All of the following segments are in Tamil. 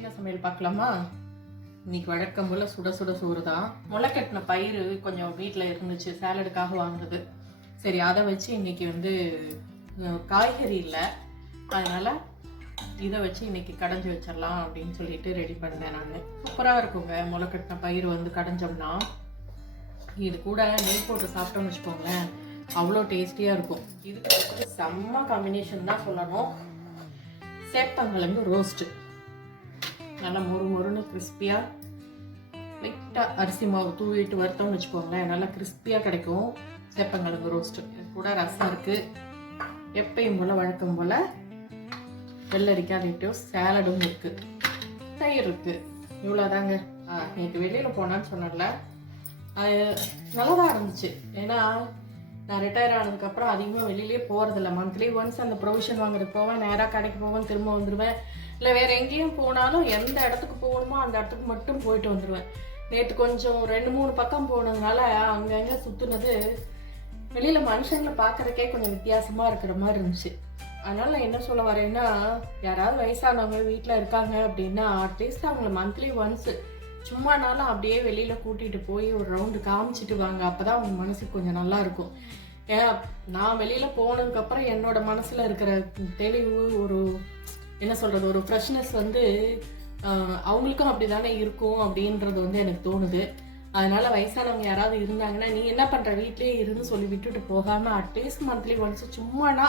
என்ன சமையல் பார்க்கலாமா? இன்னைக்கு வழக்கம் போல சுட சுட சோறு தான். முளைக்கட்டின பயிறு கொஞ்சம் வீட்டில் இருந்துச்சு, சாலடுக்காக வாங்குறது. சரி, அதை வச்சு இன்னைக்கு காய்கறி இல்லை, அதனால இதை வச்சு இன்னைக்கு கடைஞ்சி வச்சிடலாம் அப்படின்னு சொல்லிட்டு ரெடி பண்ணேன். நான் சூப்பராக இருக்குங்க முளைக்கட்டின பயிறு கடைஞ்சோம்னா. இது கூட நெய் போட்டு சாப்பிட்டோம்னு வச்சுக்கோங்களேன், அவ்வளோ டேஸ்டியாக இருக்கும். இதுக்கு செம்ம காம்பினேஷன் தான் சொல்லணும். சேப்பங்கிழங்கு ரோஸ்ட்டு நல்லா மொறுன்னு கிறிஸ்பியாக, லைட்டாக அரிசி மாவு தூவிட்டு வறுத்தோம்னு வச்சுக்கோங்களேன், நல்லா கிறிஸ்பியாக கிடைக்கும் சேப்பங்கிழங்கு ரோஸ்ட்டு. இது கூட ரசம் இருக்குது, எப்பயும் போல் வழக்கம் போல் வெள்ளரிக்காய் லேட்டிவ் சேலடும் இருக்குது, தயிர் இருக்குது. இவ்வளோதாங்க. நேற்று வெளியில் போனான்னு சொன்னல, அது நல்லா தான் இருந்துச்சு. ஏன்னா நான் ரிட்டையர் ஆனதுக்கப்புறம் அதிகமாக வெளியிலே போகிறதில்ல. மந்த்லி ஒன்ஸ் அந்த ப்ரொவிஷன் வாங்குறதுக்கு போவேன், நேராக கடைக்கு போவேன், திரும்ப வந்துடுவேன். இல்லை வேறு எங்கேயும் போனாலும் எந்த இடத்துக்கு போகணுமோ அந்த இடத்துக்கு மட்டும் போயிட்டு வந்துடுவேன். நேற்று கொஞ்சம் 2-3 பக்கம் போனதுனால அங்கங்கே சுற்றுனது வெளியில் மனுஷங்களை பார்க்குறதுக்கே கொஞ்சம் வித்தியாசமாக இருக்கிற மாதிரி இருந்துச்சு. அதனால் நான் என்ன சொல்ல வரேன்னா, யாராவது வயசானவங்க வீட்டில் இருக்காங்க அப்படின்னா அட்லீஸ்ட் அவங்கள மந்த்லி ஒன்ஸு சும்மானாலும் அப்படியே வெளியில் கூட்டிகிட்டு போய் ஒரு ரவுண்டு காமிச்சிட்டு வாங்க. அப்போ தான் அவங்க மனசுக்கு கொஞ்சம் நல்லா இருக்கும். ஏன் நான் வெளியில் போனதுக்கப்புறம் என்னோட மனசில் இருக்கிற தெளிவு, ஒரு என்ன சொல்கிறது, ஒரு ஃப்ரெஷ்னஸ் அவங்களுக்கும் அப்படி தானே இருக்கும் அப்படின்றது எனக்கு தோணுது. அதனால் வயசானவங்க யாராவது இருந்தாங்கன்னா, நீ என்ன பண்ணுற வீட்லேயே இருந்து சொல்லி விட்டுட்டு போகாமல் அட்லீஸ்ட் மந்த்லி ஒன்ஸ் சும்மானா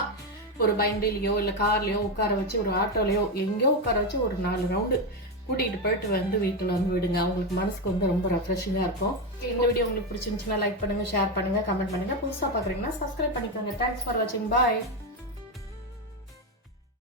ஒரு பைண்டையிலையோ இல்லை கார்லேயோ உட்கார வச்சு, ஒரு ஆட்டோலையோ எங்கேயோ உட்கார வச்சு ஒரு 4 ரவுண்டு கூட்டிகிட்டு போயிட்டு வீட்டில் விடுங்க. அவங்களுக்கு மனசுக்கு ரொம்ப ரெஃப்ரெஷிங்காக இருக்கும். இந்த வீடியோ உங்களுக்கு பிடிச்சிருந்துச்சுன்னா லைக் பண்ணுங்கள், ஷேர் பண்ணுங்கள், கமெண்ட் பண்ணுங்கள். புதுசாக பார்க்குறீங்கன்னா சப்ஸ்கிரைப் பண்ணிக்கோங்க. தேங்க்ஸ் ஃபார் வாட்சிங். பாய்.